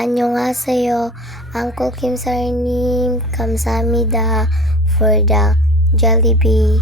안녕하세요. Uncle Kim Sar님, 감사합니다 for the Jollibee.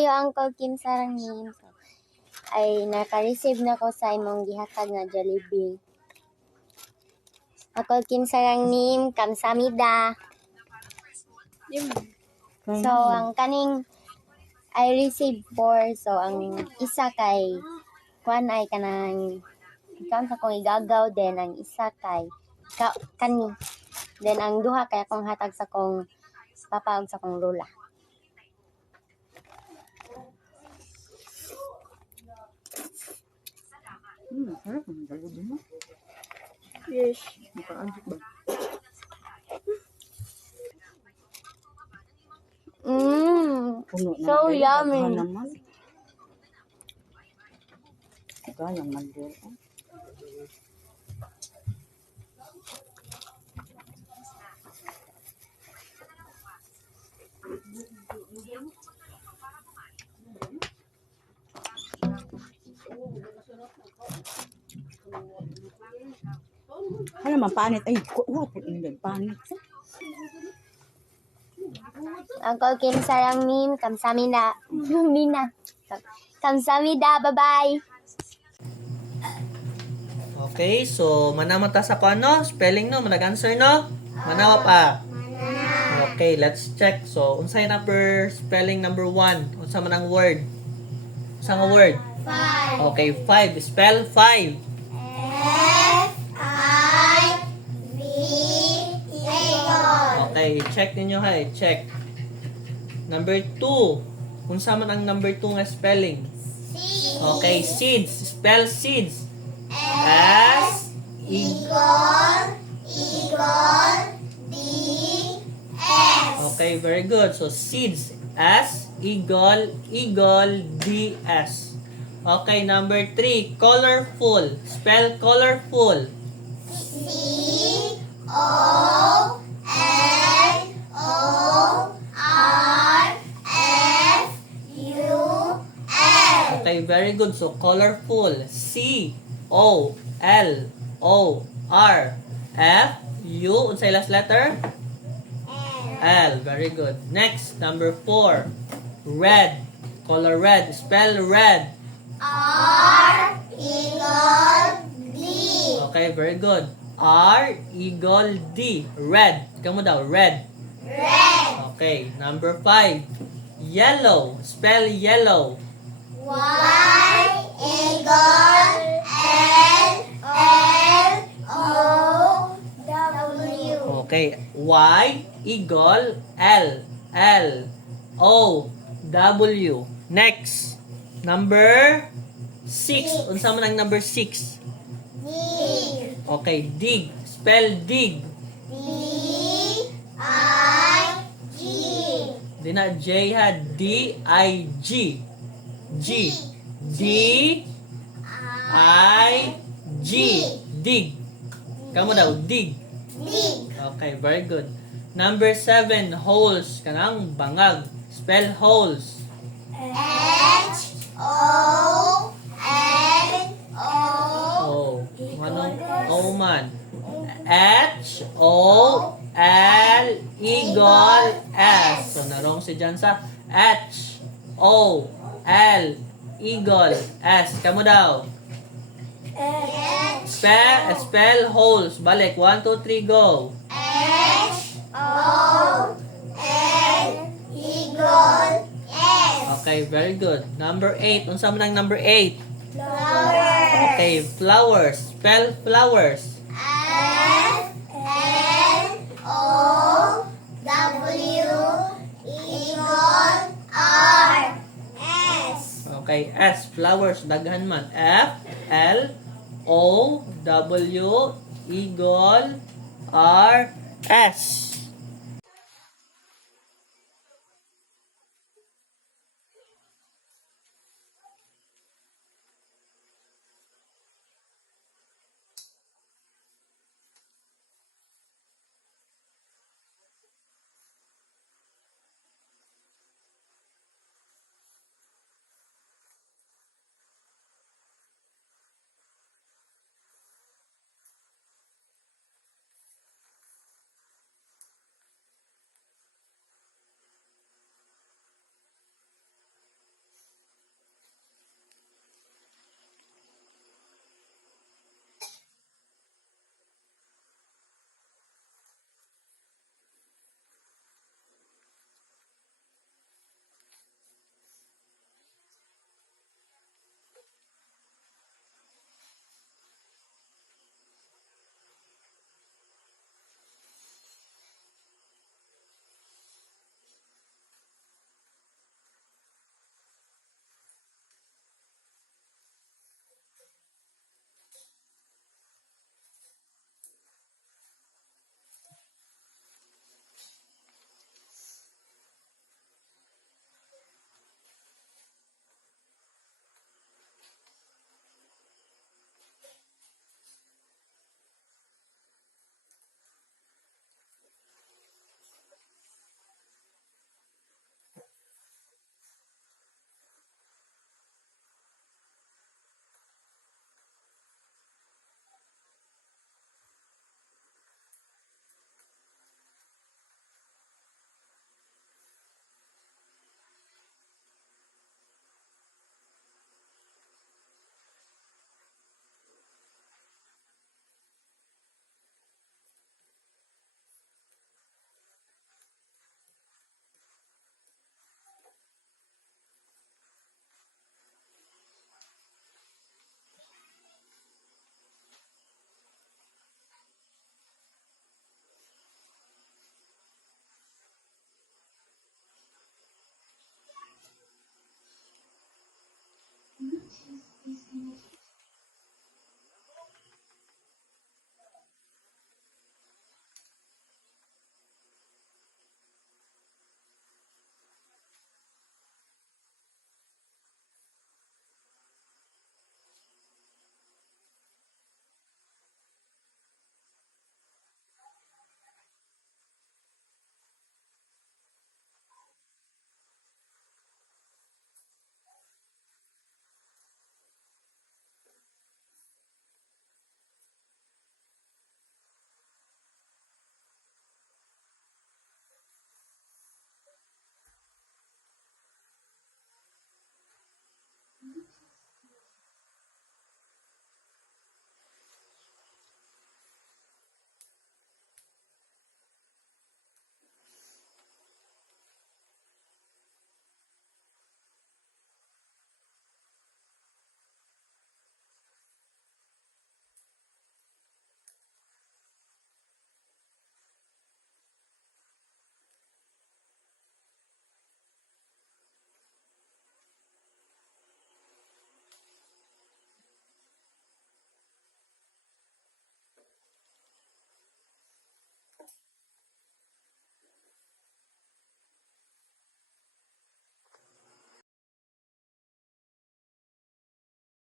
Yung Uncle Kim Sarangin ay naka-receive na ko sa imong gihatag nga Jollibee. Uncle Kim Sarangin, kamsamida. So, ang kaning I receive for, so ang isa kay kuan ay kanang ikaw sa kong igagaw, then ang isa kay kani. Then ang duha kay akong hatag sa kong papa ug sa kong lola. Harap ang Jollibee mo. Yes. Makaanjik ba? Puno na So kayo, yummy. daghan naman. Kaya mag-deal. Ano man, panit. Ay, what? Hindi, panit. Uncle Kim sarang meme. Kamsamida. Mina. Kamsamida. Bye-bye. Okay, so manamata sa ko ano? Spelling no, manag-answer no? Manawa pa. Okay, let's check. So, unsay number spelling number 1? Unsa man ang word? Unsa nga word? 5. Okay, 5. Spell 5. Okay, check ninyo ha. Check. Number 2. Unsa man ang number 2 nga spelling? Okay, seeds. Spell seeds. S Okay, very good. So, seeds. S, eagle, D, S. Okay, number 3. Colorful. Spell colorful. Okay, very good. So, colorful. C-O-L-O-R-F-U. Unsay last letter? L. Very good. Next, number 4. Red. Color red. Spell red. Okay, very good. R, eagle, D. Red. Kamu daw, red. Okay, number 5. Yellow. Spell yellow. Okay, Y, eagle, L-O-W. Next, number 6. Unsa man ang number 6? Okay, dig. Spell dig. Di na J ha. D-I-G. G. D-I-G. Dig. Kamu daw, dig. Okay, very good. Number 7, holes. Kanang bangag. Spell holes. Oh, manong O man. H-O-L eagle S. So, narong si Jan sa H-O-L eagle S. Kamu daw. Spell holes. Balik. 1, 2, 3, go. Okay, very good. Number 8. Unsa man ang number 8? Okay, flowers. Spell flowers. Okay, S. Flowers. Daghan man. F-L-O-W eagle R-S.